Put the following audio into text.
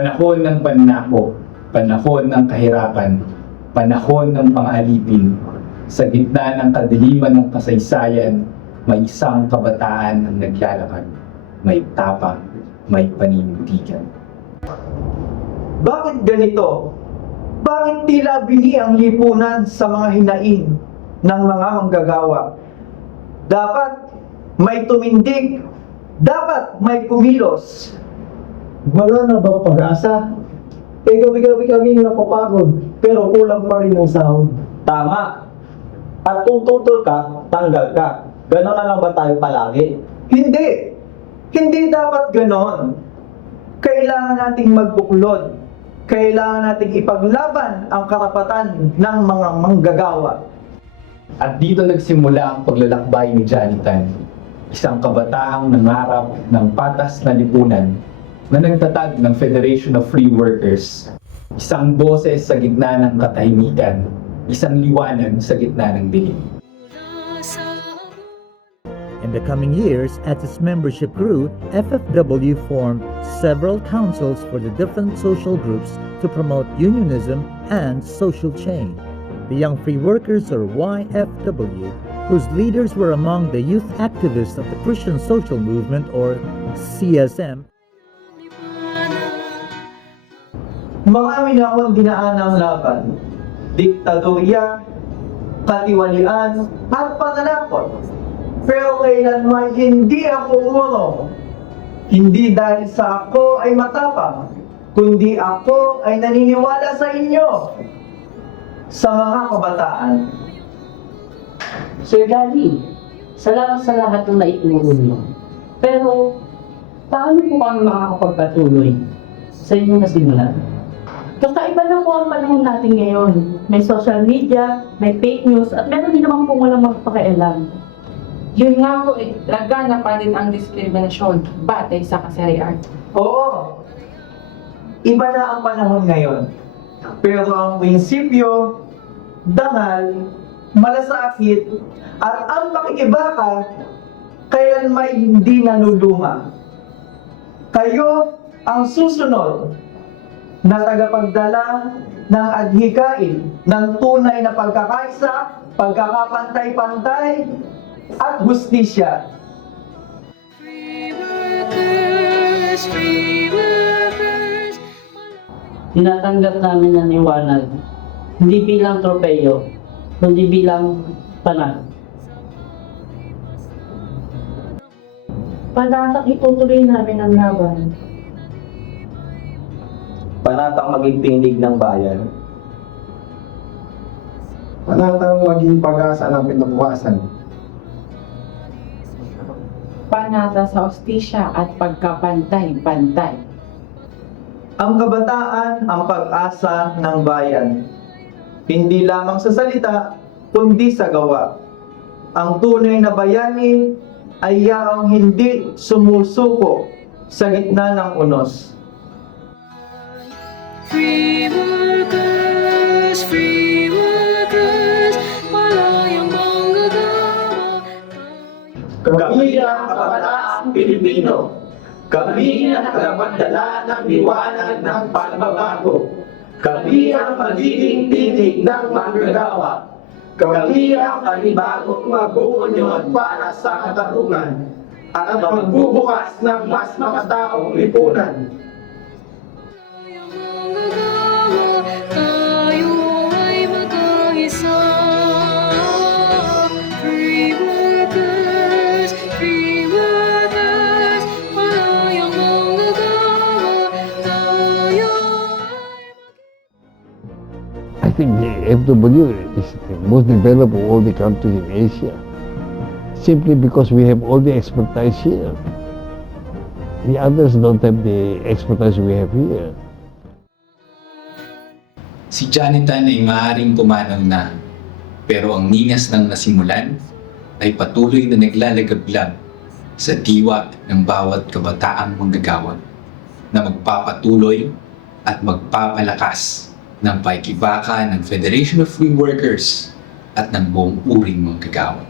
Panahon ng panako, panahon ng kahirapan, panahon ng pang-alipin. Sa gitna ng kadiliman ng kasaysayan, may isang kabataan ang naglalakad. May tapang, may paninindigan. Bakit ganito? Bakit tila bini ang lipunan sa mga hinain ng mga manggagawa? Dapat may tumindig, dapat may kumilos. Wala na bang pag-asa? Eh gabi-gabi kami napapagod, pero kulang pa rin ang sahod. Tama. At kung tutol ka, tanggal ka. Ganon na lang ba tayo palagi? Hindi! Hindi dapat ganon. Kailangan nating magbuklod. Kailangan nating ipaglaban ang karapatan ng mga manggagawa. At dito nagsimula ang paglalakbay ni Janitan, isang kabataang nangarap ng patas na lipunan na nagtatag ng Federation of Free Workers, isang boses sa gitna ng katahimikan, isang liwanag sa gitna ng dilim. In the coming years, as its membership grew, FFW formed several councils for the different social groups to promote unionism and social change. The Young Free Workers, or YFW, whose leaders were among the youth activists of the Christian Social Movement, or CSM, Marami na akong dinaanang laban. Diktadorya, katiwalian, at pananakot. Pero kailanman hindi ako umurong. Hindi dahil sa ako ay matapang, kundi ako ay naniniwala sa inyo. Sa mga kabataan. Sir Gary, salamat sa lahat ng naituro niyo. Pero, paano po kami makakapagpatuloy sa inyong nasimulan? Kakaiba na po ang panahon natin ngayon. May social media, may fake news, at meron din naman po walang magpakialam. Yun nga po eh, lagana pa rin ang diskriminasyon batay sa kasarian. Oo, iba na ang panahon ngayon. Pero ang prinsipyo, dangal, malasakit, at ang pakikibaka, kailan may hindi naluluma. Kayo ang susunod na tagapagdala ng adhikain ng tunay na pagkakaisa, pagkakapantay-pantay, at hustisya. Tinatanggap namin ang liwanag, hindi bilang tropeyo, kundi bilang panal. Panatang itutuloy namin ang laban. Panatang maging tinig ng bayan. Panatang maging pag-asa ng pinabukasan. Panata sa ostisya at pagkapantay-pantay. Ang kabataan ang pag-asa ng bayan. Hindi lamang sa salita, kundi sa gawa. Ang tunay na bayani ay yaong hindi sumusuko sa gitna ng unos. Kami ang kabataang Pilipino. Kami ang tagapagdala ng liwanag ng pagbabago. Kami ang magiging tinig ng manggagawa. Kami ang panibagong mag-uunyon para sa katarungan at magbubukas ng mas makataong lipunan. Think FW is the most developed of all the countries in Asia. Simply because we have all the expertise here. The others don't have the expertise we have here. Si Janitan ay maaaring pumanaw na, pero ang ningas ng nasimulan ay patuloy na naglalagablag sa diwa ng bawat kabataang manggagawa na magpapatuloy at magpapalakas ng paikibaka ng Federation of Free Workers at ng buong uring manggagawa. Nais